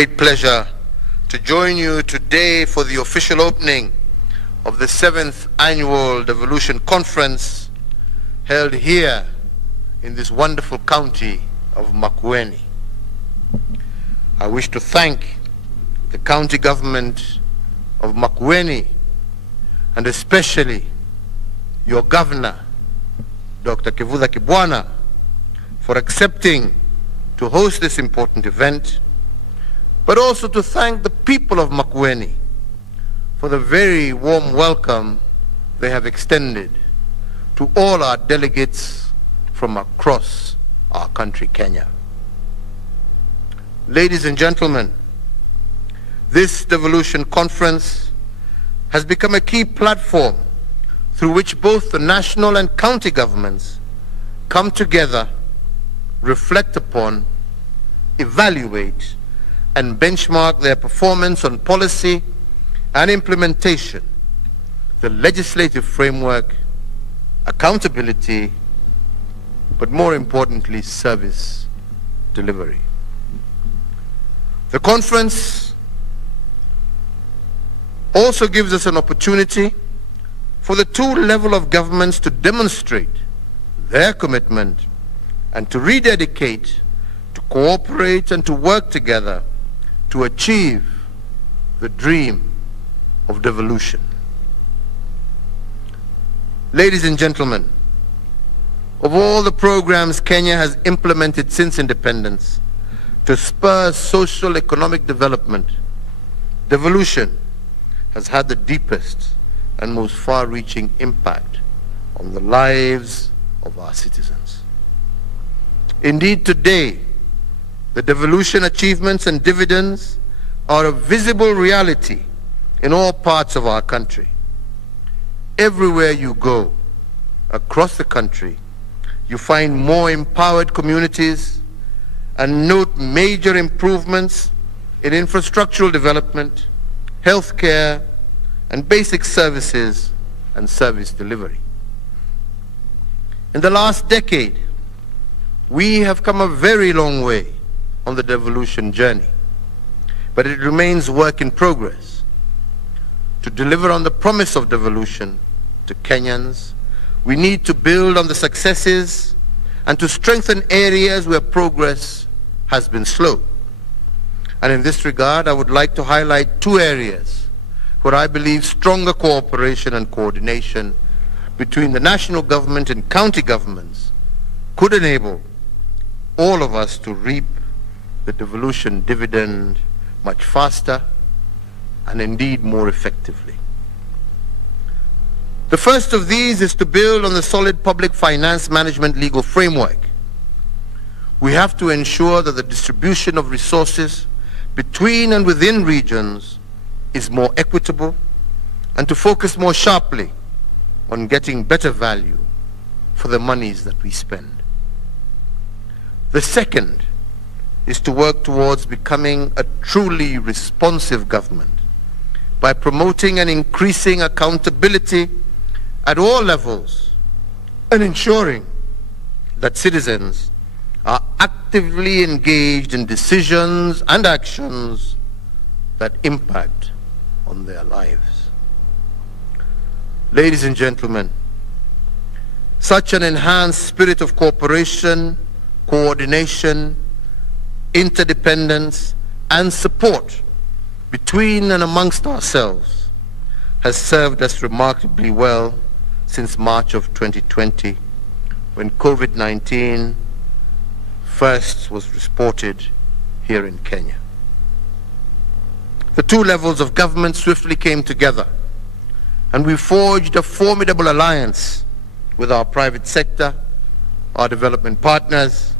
Great pleasure to join you today for the official opening of the 7th Annual Devolution Conference held here in this wonderful county of Makueni. I wish to thank the county government of Makueni and especially your governor, Dr. Kivutha Kibwana, for accepting to host this important event, but also to thank the people of Makueni for the very warm welcome they have extended to all our delegates from across our country, Kenya. Ladies and gentlemen, this Devolution Conference has become a key platform through which both the national and county governments come together, reflect upon, evaluate, and benchmark their performance on policy and implementation, the legislative framework, accountability, but more importantly, service delivery. The conference also gives us an opportunity for the two levels of governments to demonstrate their commitment and to rededicate, to cooperate and to work together to achieve the dream of devolution. Ladies and gentlemen, of all the programs Kenya has implemented since independence to spur social economic development, devolution has had the deepest and most far-reaching impact on the lives of our citizens. Indeed, today, the devolution achievements and dividends are a visible reality in all parts of our country. Everywhere you go across the country, you find more empowered communities and note major improvements in infrastructural development, healthcare, and basic services and service delivery. In the last decade, we have come a very long way on the devolution journey, but it remains work in progress. To deliver on the promise of devolution to Kenyans, we need to build on the successes and to strengthen areas where progress has been slow. And in this regard, I would like to highlight two areas where I believe stronger cooperation and coordination between the national government and county governments could enable all of us to reap the devolution dividend much faster and indeed more effectively. The first of these is to build on the solid public finance management legal framework. We have to ensure that the distribution of resources between and within regions is more equitable and to focus more sharply on getting better value for the monies that we spend. The second is to work towards becoming a truly responsive government by promoting and increasing accountability at all levels and ensuring that citizens are actively engaged in decisions and actions that impact on their lives. Ladies and gentlemen, such an enhanced spirit of cooperation, coordination, interdependence, and support between and amongst ourselves has served us remarkably well since March of 2020, when COVID-19 first was reported here in Kenya. The two levels of government swiftly came together, and we forged a formidable alliance with our private sector, our development partners,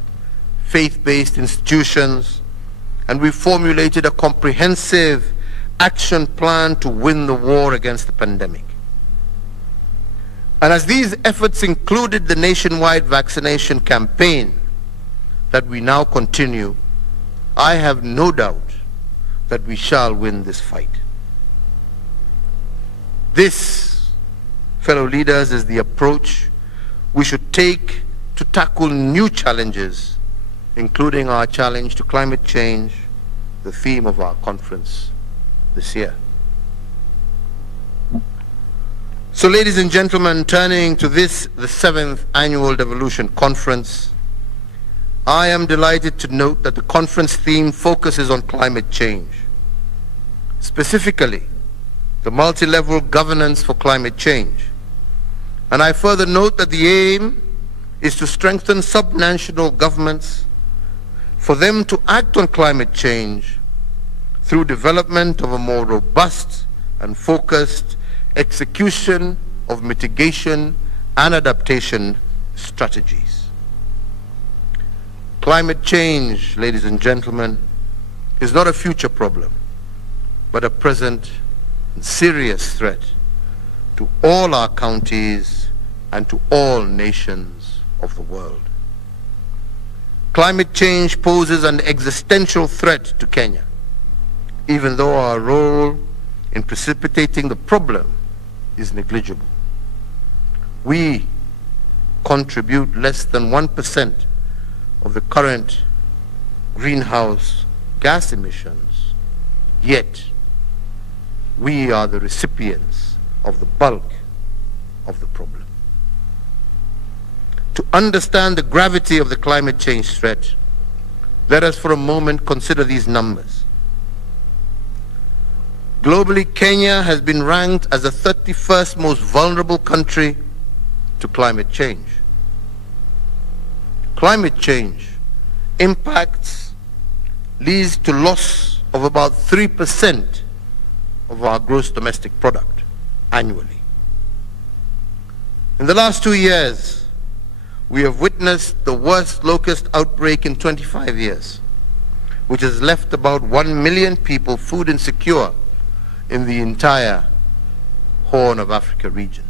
faith-based institutions, and we formulated a comprehensive action plan to win the war against the pandemic. And as these efforts included the nationwide vaccination campaign that we now continue, I have no doubt that we shall win this fight. This, fellow leaders, is the approach we should take to tackle new challenges, including our challenge to climate change, the theme of our conference this year. So, ladies and gentlemen, turning to this, the 7th Annual Devolution Conference, I am delighted to note that the conference theme focuses on climate change, specifically the multi-level governance for climate change. And I further note that the aim is to strengthen subnational governments for them to act on climate change through development of a more robust and focused execution of mitigation and adaptation strategies. Climate change, ladies and gentlemen, is not a future problem, but a present and serious threat to all our counties and to all nations of the world. Climate change poses an existential threat to Kenya, even though our role in precipitating the problem is negligible. We contribute less than 1% of the current greenhouse gas emissions, yet we are the recipients of the bulk of the problem. To understand the gravity of the climate change threat, let us for a moment consider these numbers. Globally, Kenya has been ranked as the 31st most vulnerable country to climate change. Climate change impacts leads to loss of about 3% of our gross domestic product annually. In the last 2 years, we have witnessed the worst locust outbreak in 25 years, which has left about 1 million people food insecure in the entire Horn of Africa region.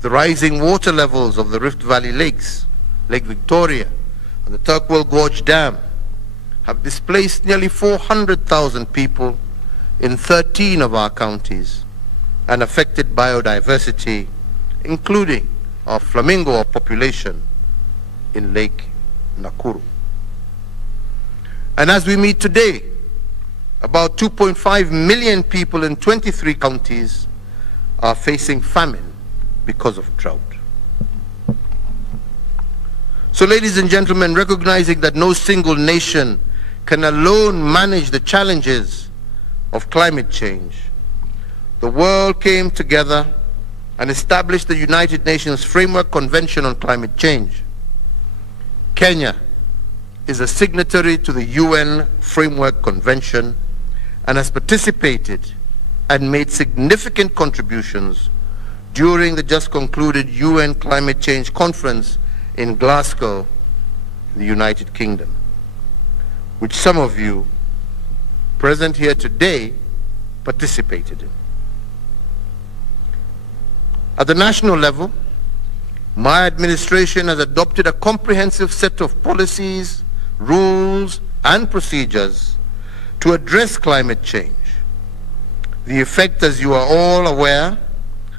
The rising water levels of the Rift Valley lakes, Lake Victoria, and the Turkwell Gorge Dam have displaced nearly 400,000 people in 13 of our counties and affected biodiversity, including our flamingo population in Lake Nakuru. And as we meet today, about 2.5 million people in 23 counties are facing famine because of drought. So, ladies and gentlemen, recognizing that no single nation can alone manage the challenges of climate change, the world came together and established the United Nations Framework Convention on Climate Change. Kenya is a signatory to the UN Framework Convention and has participated and made significant contributions during the just concluded UN Climate Change Conference in Glasgow, the United Kingdom, which some of you present here today participated in. At the national level, my administration has adopted a comprehensive set of policies, rules, and procedures to address climate change. The effect, as you are all aware,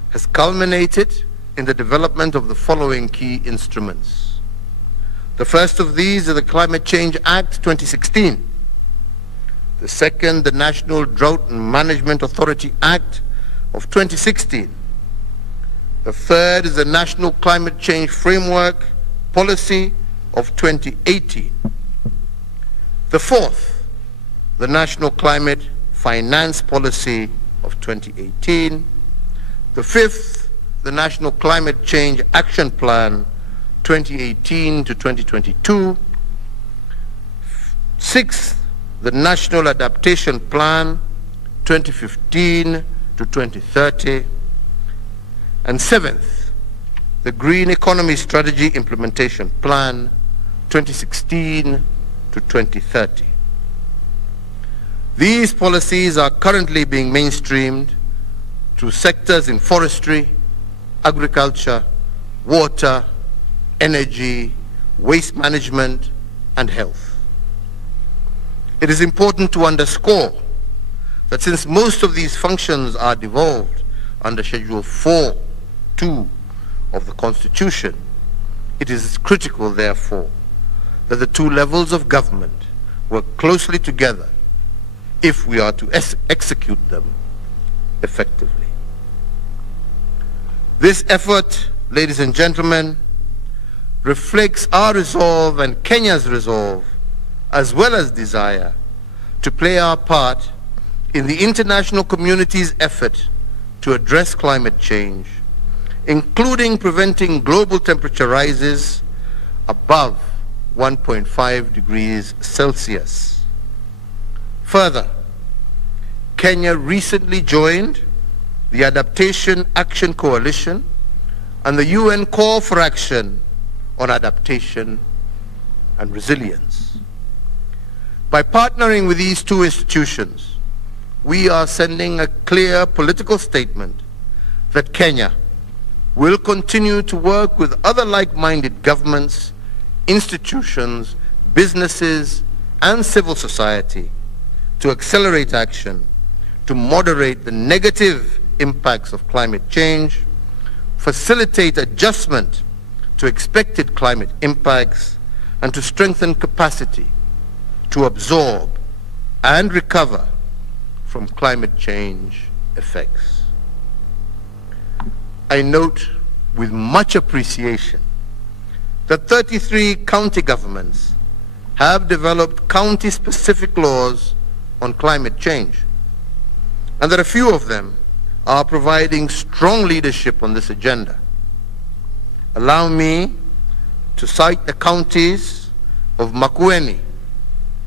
has culminated in the development of the following key instruments. The first of these is the Climate Change Act 2016. The second, the National Drought Management Authority Act of 2016. The third is the National Climate Change Framework Policy of 2018. The fourth, the National Climate Finance Policy of 2018. The fifth, the National Climate Change Action Plan 2018 to 2022. Sixth, the National Adaptation Plan 2015 to 2030. And seventh, the Green Economy Strategy Implementation Plan 2016 to 2030. These policies are currently being mainstreamed to sectors in forestry, agriculture, water, energy, waste management, and health. It is important to underscore that since most of these functions are devolved under Schedule 4.2 of the Constitution, it is critical, therefore, that the two levels of government work closely together if we are to execute them effectively. This effort, ladies and gentlemen, reflects our resolve and Kenya's resolve, as well as desire, to play our part in the international community's effort to address climate change, including preventing global temperature rises above 1.5 degrees Celsius. Further, Kenya recently joined the Adaptation Action Coalition and the UN Call for Action on Adaptation and Resilience. By partnering with these two institutions, we are sending a clear political statement that Kenya will continue to work with other like-minded governments, institutions, businesses, and civil society to accelerate action, to moderate the negative impacts of climate change, facilitate adjustment to expected climate impacts, and to strengthen capacity to absorb and recover from climate change effects. I note with much appreciation that 33 county governments have developed county-specific laws on climate change, and that a few of them are providing strong leadership on this agenda. Allow me to cite the counties of Makueni,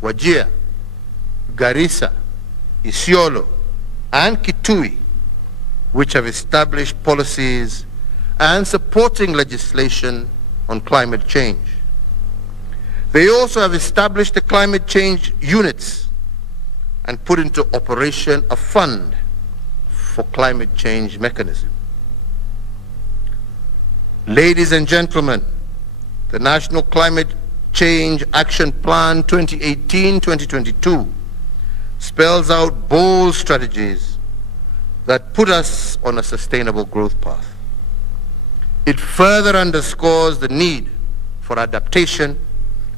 Wajir, Garissa, Isiolo, and Kitui, which have established policies and supporting legislation on climate change. They also have established the climate change units and put into operation a fund for climate change mechanism. Ladies and gentlemen, the National Climate Change Action Plan 2018-2022 spells out bold strategies that put us on a sustainable growth path. It further underscores the need for adaptation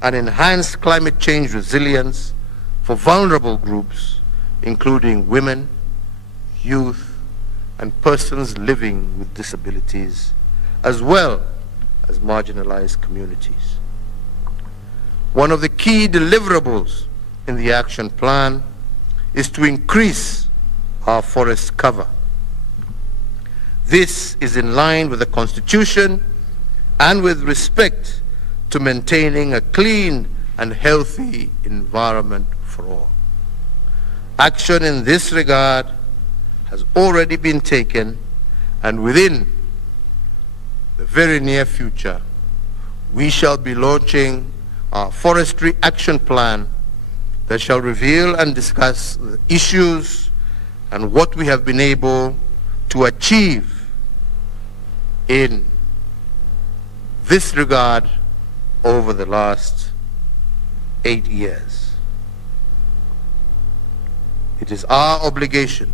and enhanced climate change resilience for vulnerable groups, including women, youth, and persons living with disabilities, as well as marginalized communities. One of the key deliverables in the action plan is to increase our forest cover. This is in line with the Constitution and with respect to maintaining a clean and healthy environment for all. Action in this regard has already been taken, and within the very near future, we shall be launching our Forestry Action Plan that shall reveal and discuss the issues and what we have been able to achieve in this regard over the last 8 years. It is our obligation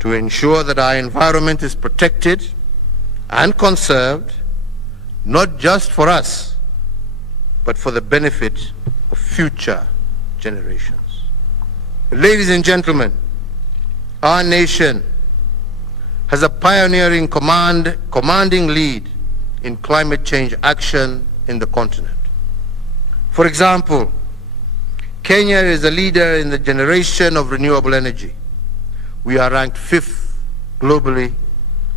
to ensure that our environment is protected and conserved, not just for us, but for the benefit of future generations. Ladies and gentlemen, our nation has a pioneering commanding lead in climate change action in the continent. For example, Kenya is a leader in the generation of renewable energy. We are ranked 5th globally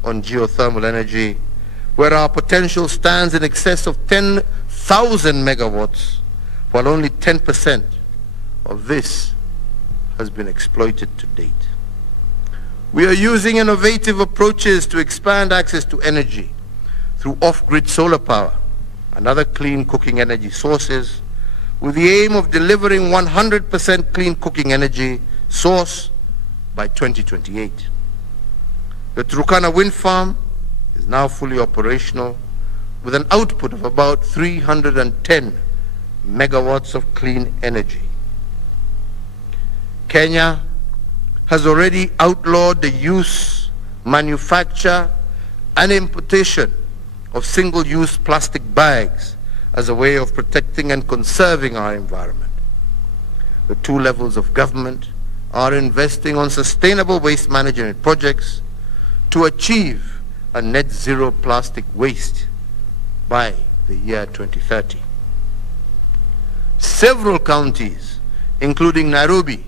on geothermal energy, where our potential stands in excess of 10,000 megawatts, while only 10% of this has been exploited to date. We are using innovative approaches to expand access to energy through off-grid solar power and other clean cooking energy sources, with the aim of delivering 100% clean cooking energy source by 2028. The Turkana wind farm is now fully operational with an output of about 310 megawatts of clean energy. Kenya has already outlawed the use, manufacture, and importation of single-use plastic bags as a way of protecting and conserving our environment. the two levels of government are investing on sustainable waste management projects to achieve a net zero plastic waste by the year 2030. Several counties, including Nairobi,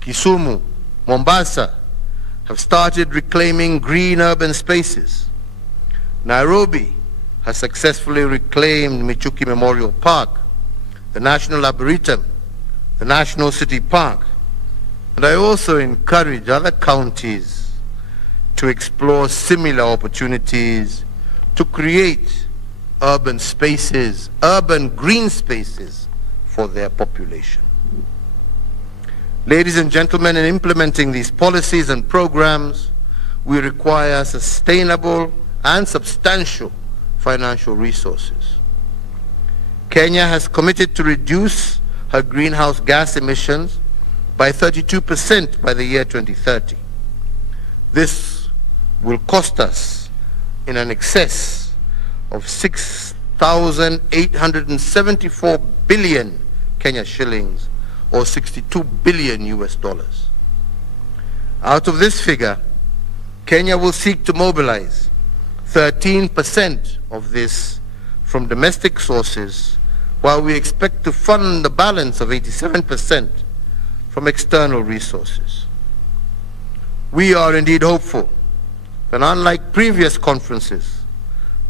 Kisumu, Mombasa, have started reclaiming green urban spaces. Nairobi has successfully reclaimed Michuki Memorial Park, the National Arboretum, the National City Park, and I also encourage other counties to explore similar opportunities to create urban spaces, urban green spaces for their population. Ladies and gentlemen, in implementing these policies and programs, we require sustainable and substantial financial resources. Kenya has committed to reduce her greenhouse gas emissions by 32% by the year 2030. This will cost us in an excess of 6,874 billion Kenya shillings, or 62 billion US dollars. Out of this figure, Kenya will seek to mobilize 13% of this from domestic sources, while we expect to fund the balance of 87% from external resources. We are indeed hopeful that, unlike previous conferences,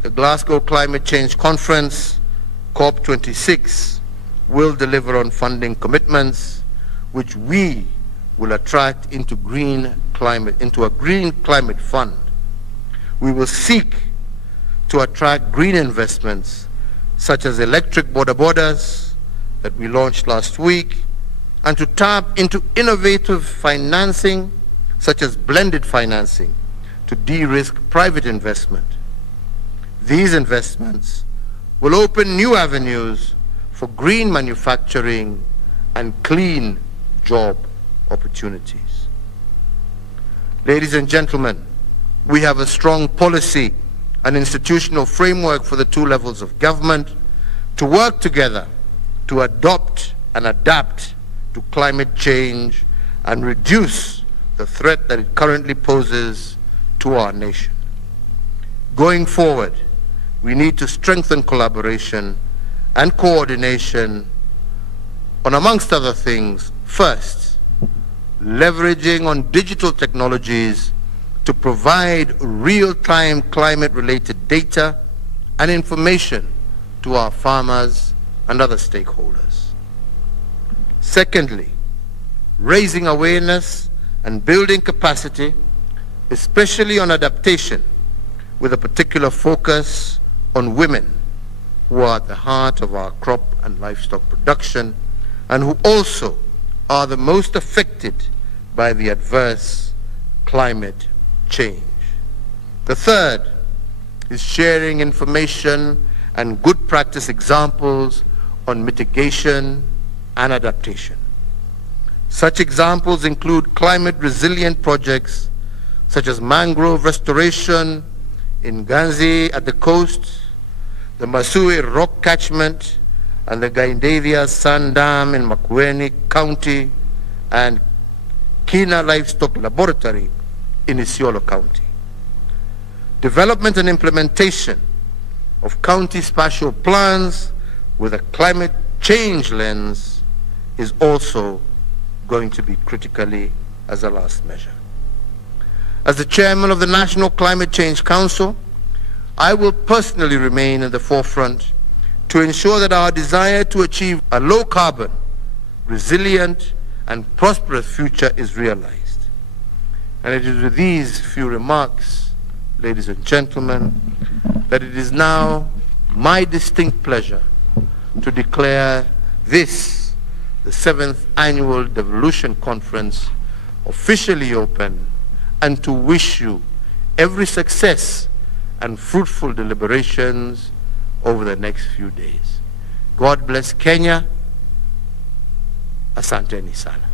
the Glasgow Climate Change Conference, COP26, will deliver on funding commitments which we will attract into a green climate fund. We will seek to attract green investments such as electric border borders that we launched last week, and to tap into innovative financing such as blended financing to de-risk private investment. These investments will open new avenues for green manufacturing and clean job opportunities. Ladies and gentlemen, we have a strong policy and institutional framework for the two levels of government to work together to adopt and adapt to climate change and reduce the threat that it currently poses to our nation. Going forward, we need to strengthen collaboration and coordination on, amongst other things, first, leveraging on digital technologies to provide real-time climate-related data and information to our farmers and other stakeholders. Secondly, raising awareness and building capacity, especially on adaptation, with a particular focus on women, who are at the heart of our crop and livestock production and who also are the most affected by the adverse climate change. The third is sharing information and good practice examples on mitigation and adaptation. Such examples include climate resilient projects such as mangrove restoration in Ganzi at the coast, the Masui rock catchment, and the Gaindavia Sand Dam in Makueni County, and Kina Livestock Laboratory in Isiolo County. Development and implementation of county spatial plans with a climate change lens is also going to be critically as a last measure. As the chairman of the National Climate Change Council, I will personally remain in the forefront to ensure that our desire to achieve a low-carbon, resilient, and prosperous future is realized. And it is with these few remarks, ladies and gentlemen, that it is now my distinct pleasure to declare this, the 7th Annual Devolution Conference, officially open, and to wish you every success and fruitful deliberations over the next few days. God bless Kenya. Asanteni sana.